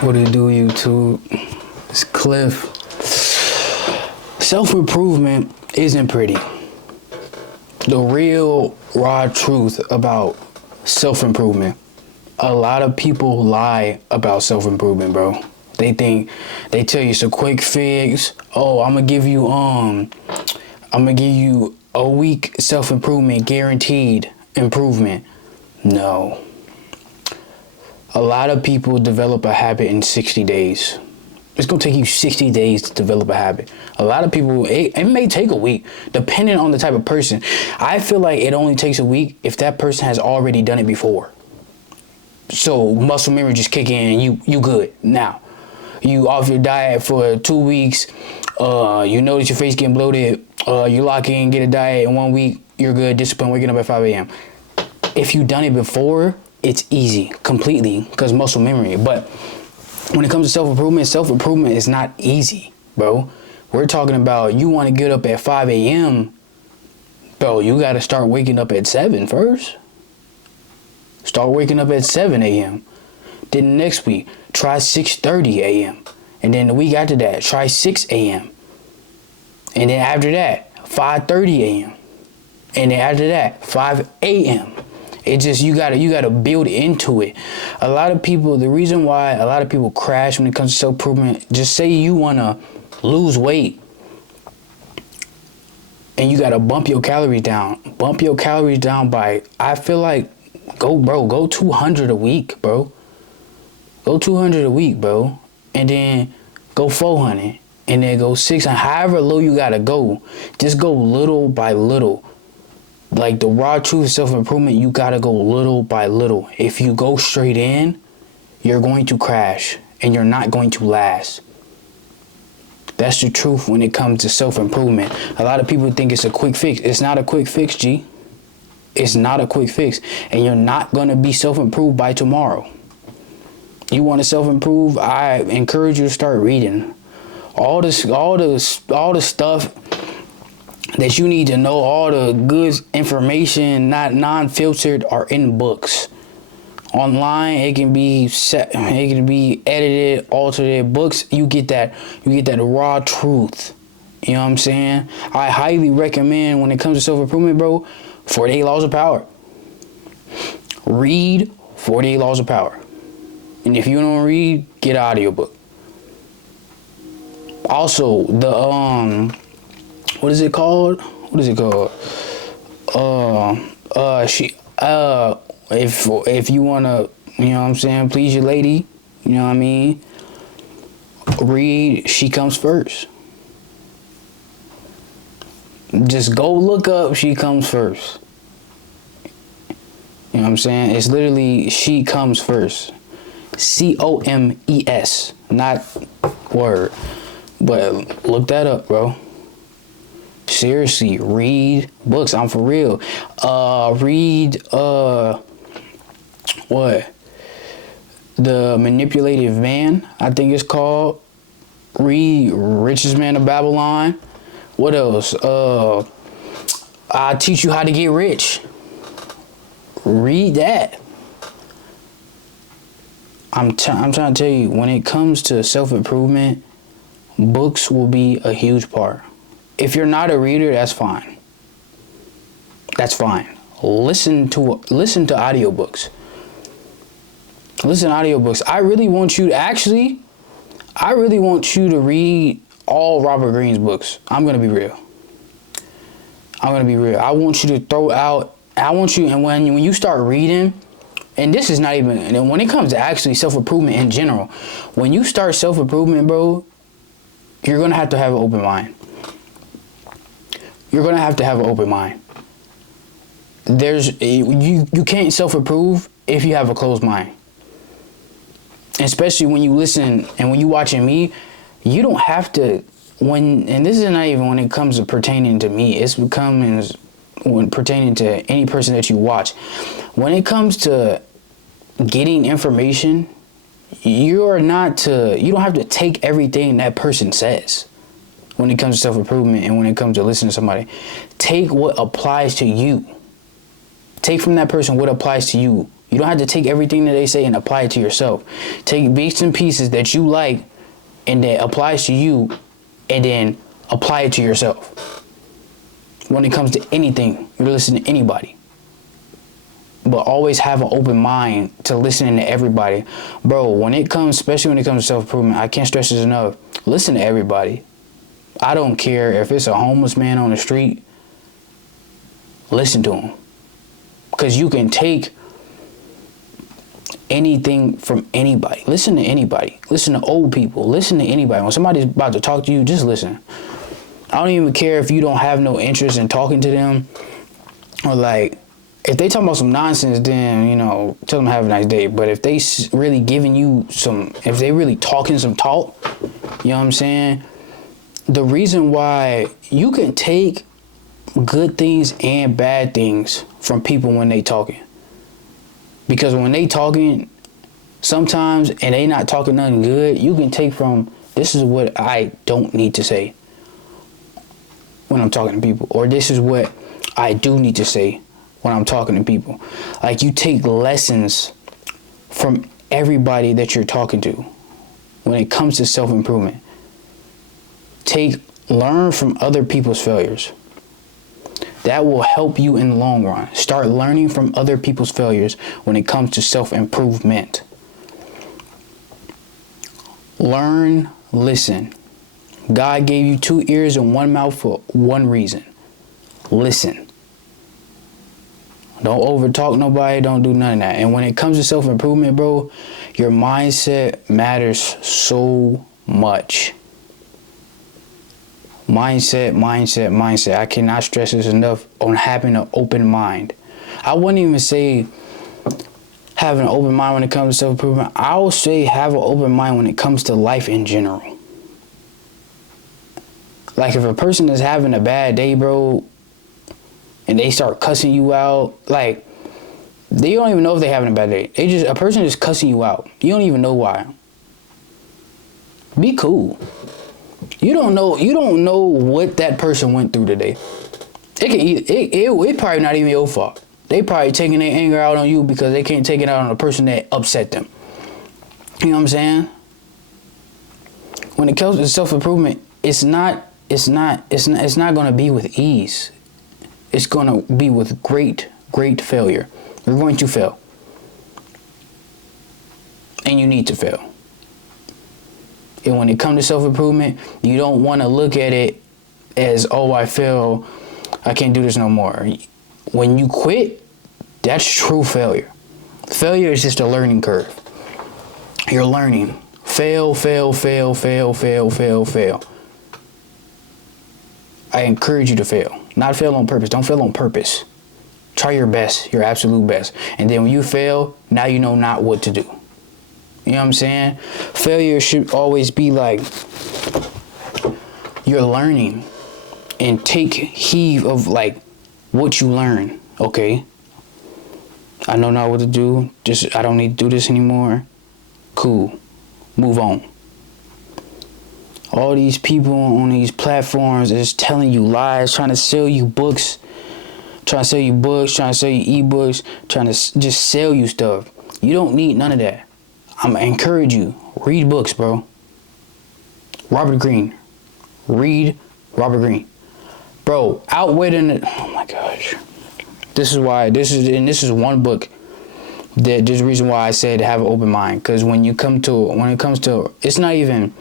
What it do, YouTube? It's Cliff. Self-improvement isn't pretty. The real raw truth about self-improvement. A lot of people lie about self-improvement, bro. They tell you it's a quick fix. Oh, I'm gonna give you a week self-improvement, guaranteed improvement. No. A lot of people develop a habit in 60 days. It's gonna take you 60 days to develop a habit. A lot of people, it may take a week, depending on the type of person. I feel like it only takes a week if that person has already done it before. So muscle memory just kick in and you good. Now, you off your diet for 2 weeks, you notice your face getting bloated, you lock in, get a diet in 1 week, you're good, discipline, waking up at 5 a.m. If you done it before, it's easy, completely, because muscle memory. But when it comes to self-improvement is not easy, bro. We're talking about you want to get up at 5 a.m., bro, you got to start waking up at 7 first. Start waking up at 7 a.m. Then next week, try 6:30 a.m. And then the week after that, try 6 a.m. And then after that, 5:30 a.m. And then after that, 5 a.m. It just, you gotta build into it. A lot of people, the reason why a lot of people crash when it comes to self-improvement, just say you wanna lose weight and you gotta bump your calories down. Bump your calories down by, I feel like, go 200 a week, bro. Go 200 a week, bro. And then go 400. And then go 600. However low you gotta go. Just go little by little. Like the raw truth of self-improvement, you gotta go little by little. If you go straight in, you're going to crash and you're not going to last. That's the truth when it comes to self-improvement. A lot of people think it's a quick fix. It's not a quick fix, G. It's not a quick fix. And you're not gonna be self-improved by tomorrow. You want to self-improve? I encourage you to start reading. All the stuff that you need to know, all the good information, not non-filtered, are in books. Online, it can be edited, altered. Books, you get that raw truth. You know what I'm saying? I highly recommend, when it comes to self-improvement, bro, 48 Laws of Power. Read 48 Laws of Power. And if you don't read, get an audiobook. Also, the what is it called? If you wanna, you know what I'm saying, please your lady, you know what I mean, read She Comes First. Just go look up She Comes First. You know what I'm saying? It's literally She Comes First. COMES, not word. But look that up, bro. Seriously, read books. I'm for real. Read what? The Manipulative Man, I think it's called. Read Richest Man of Babylon. What else? I'll Teach You How to Get Rich. Read that. I'm trying to tell you, when it comes to self-improvement, books will be a huge part. If you're not a reader, that's fine. That's fine. Listen to audiobooks. Listen to audiobooks. I really want you to read all Robert Greene's books. I'm going to be real. I want you to and when you start reading, and this is not even, and when it comes to actually self-improvement in general, when you start self-improvement, bro, you're going to have an open mind. You're going to have an open mind. You can't self-improve if you have a closed mind. Especially when you listen and when you watching me, you don't have to, and this is not even when it comes to pertaining to me, it's when pertaining to any person that you watch. When it comes to getting information, you don't have to take everything that person says when it comes to self-improvement and when it comes to listening to somebody. Take what applies to you. Take from that person what applies to you. You don't have to take everything that they say and apply it to yourself. Take bits and pieces that you like and that applies to you, and then apply it to yourself. When it comes to anything, you're listening to anybody. But always have an open mind to listening to everybody. Bro, when it comes, especially when it comes to self-improvement, I can't stress this enough. Listen to everybody. I don't care if it's a homeless man on the street. Listen to him. Because you can take anything from anybody. Listen to anybody. Listen to old people. Listen to anybody. When somebody's about to talk to you, just listen. I don't even care if you don't have no interest in talking to them. Or like, if they talking about some nonsense, then, you know, tell them have a nice day. But if they really giving you some, if they really talking some talk, you know what I'm saying? The reason why you can take good things and bad things from people when they talking. Because when they talking, sometimes, and they not talking nothing good, you can take from, this is what I don't need to say when I'm talking to people. Or this is what I do need to say when I'm talking to people. Like, you take lessons from everybody that you're talking to when it comes to self-improvement. Learn from other people's failures. That will help you in the long run. Start learning from other people's failures when it comes to self-improvement. Learn, listen. God gave you 2 ears and 1 mouth for one reason. Listen. Don't overtalk nobody. Don't do none of that. And when it comes to self-improvement, bro, your mindset matters so much. Mindset. I cannot stress this enough on having an open mind. I wouldn't even say have an open mind when it comes to self-improvement. I will say have an open mind when it comes to life in general. Like, if a person is having a bad day, bro, and they start cussing you out, like, they don't even know if they're having a bad day. A person just cussing you out. You don't even know why. Be cool. You don't know what that person went through today. It probably not even your fault. They probably taking their anger out on you because they can't take it out on the person that upset them. You know what I'm saying? When it comes to self-improvement, it's not going to be with ease. It's going to be with great failure. You're going to fail. And you need to fail. And when it comes to self-improvement, you don't want to look at it as, oh, I failed, I can't do this no more. When you quit, that's true failure. Failure is just a learning curve. You're learning. Fail. I encourage you to fail. Not fail on purpose. Don't fail on purpose. Try your best, your absolute best. And then when you fail, now you know not what to do. You know what I'm saying? Failure should always be like, you're learning, and take heed of like what you learn. Okay, I know not what to do. I don't need to do this anymore. Cool. Move on. All these people on these platforms is telling you lies, trying to sell you books, trying to sell you ebooks, trying to just sell you stuff. You don't need none of that. I'm going to encourage you. Read books, bro. Robert Greene. Read Robert Greene. Bro, outwitting it. Oh my gosh. This is one book that there's a reason why I said have an open mind. Because when it comes to, it's not even,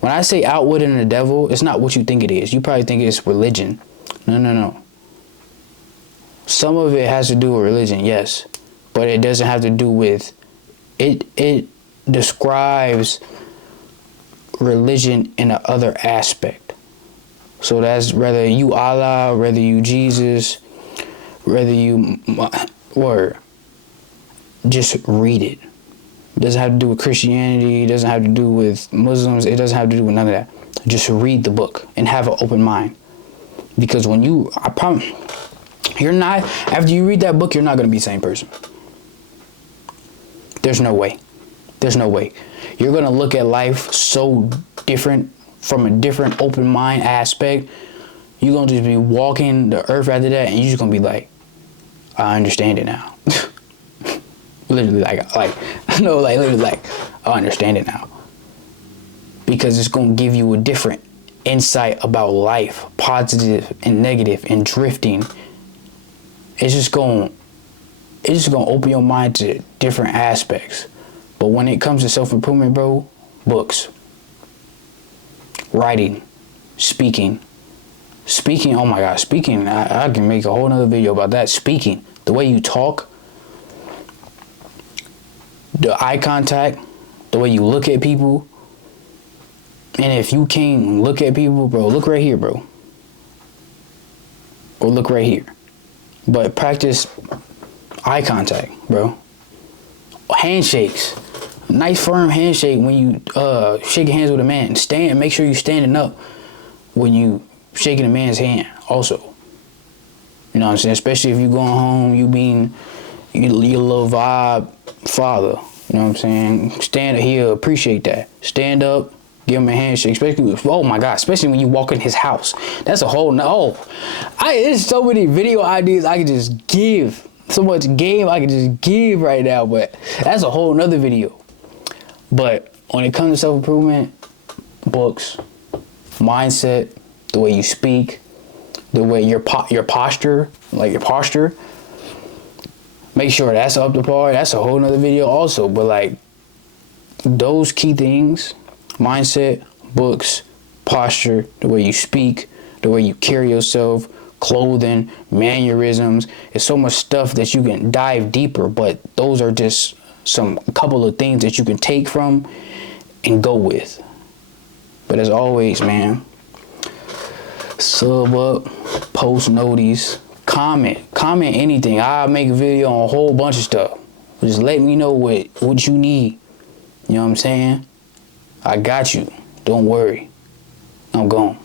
when I say outwitting the devil, it's not what you think it is. You probably think it's religion. No. Some of it has to do with religion, yes. But it doesn't have to do with, it describes religion in another aspect. So that's whether you Allah, whether you Jesus, whether you word. Just read it. It doesn't have to do with Christianity. It doesn't have to do with Muslims. It doesn't have to do with none of that. Just read the book and have an open mind. Because when I promise, after you read that book, you're not going to be the same person. There's no way. You're going to look at life so different, from a different open mind aspect. You're going to just be walking the earth after that, and you're just going to be like, I understand it now. Literally, I know, like, literally, like, I understand it now. Because it's going to give you a different insight about life, positive and negative, and drifting. It's just going to open your mind to different aspects. But when it comes to self-improvement, bro, books, writing, speaking, oh my God, speaking, I can make a whole nother video about that. Speaking, the way you talk, the eye contact, the way you look at people. And if you can't look at people, bro, look right here, bro. Or look right here. But practice eye contact, bro. Handshakes. Nice firm handshake when you shake hands with a man. Make sure you're standing up when you shaking a man's hand also. You know what I'm saying? Especially if you going home, you being your little vibe father. You know what I'm saying? Stand here, appreciate that. Stand up, give him a handshake. Especially, oh my God, especially when you walk in his house. That's a whole, there's so many video ideas I could just give. So much game I could just give right now, but that's a whole nother video. But when it comes to self-improvement, books, mindset, the way you speak, the way your posture, make sure that's up to par. That's a whole nother video also. But like those key things, mindset, books, posture, the way you speak, the way you carry yourself, clothing, mannerisms. It's so much stuff that you can dive deeper, but those are just a couple of things that you can take from and go with. But as always, man, sub up, post notice, comment anything. I'll make a video on a whole bunch of stuff. Just let me know what you need. You know what I'm saying? I got you. Don't worry. I'm gone.